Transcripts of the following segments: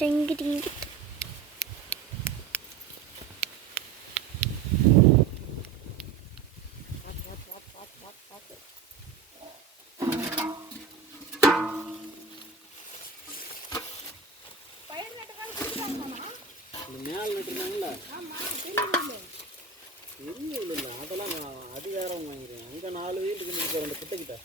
டிங்கு டிங்கு மேல் நட்டுருந்தாங்கல்ல தெரியல இல்லை அதெல்லாம் நான் அது அங்கே நாலு வீட்டுக்கு நிற்கிற அந்த கிட்ட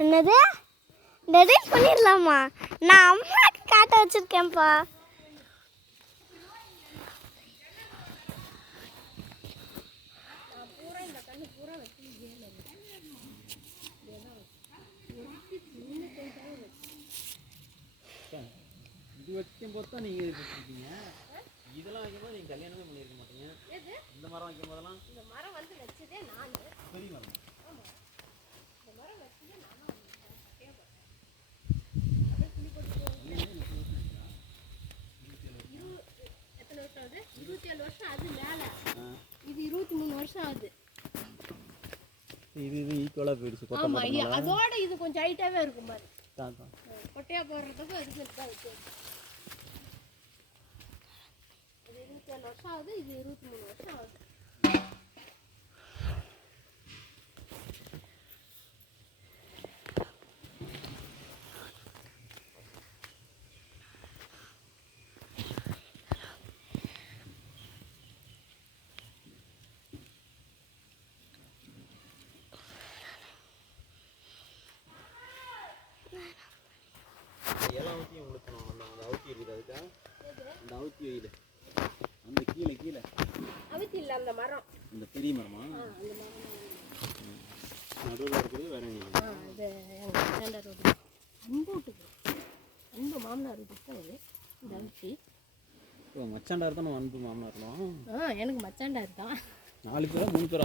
என்னது? டெலிட் பண்ணிடலாமா நான் அம்மாக்கு காட்ட வச்சிருக்கேன்ப்பா. இது தான் நீங்கள் இதெல்லாம் வைக்கும் போது நீங்கள் கல்யாணமே பண்ணியிருக்க மாட்டீங்க. இந்த மரம் வைக்கும் போதெல்லாம் இந்த மரம் வந்து வச்சதே நான் பெரிய மரம் இந்த மரம் வச்சதே நான் எத்தனை வருஷம் ஆகுது இருபத்தி ஏழு வருஷம் அது மேலே. இது இருபத்தி மூணு வருஷம் ஆகுது. இது ஈக்குவலாக போயிடுச்சு. அதோட இது கொஞ்சம் ஹைட்டாவே இருக்கும் பாரு. தான் போடுறதுக்கும் இதுக்கு தான் இது இருபத்தி ஏழு வருஷம் ஆகுது இது இருபத்தி மூணு வருஷம் ஆகுது. எல்லாம் ஊற்றியும் உளுத்தணும். அந்த அந்த அவுத்தி இருக்குது அதுக்கா அந்த அவுத்தி அந்த கீழே கீழே. அவித்து இல்லை அந்த மரம். இந்த பெரிய மரமா? அந்த நடுவில் இருக்குது வேற ரோடு அன்பு மாமனார் தான் இது. இந்த அவிச்சி ஓ மச்சாண்டா இருந்தால் நம்ம அன்பு மாமனார் ஆ எனக்கு மச்சாண்டா இருக்கான் நாலு பேரா மூணு பேரா?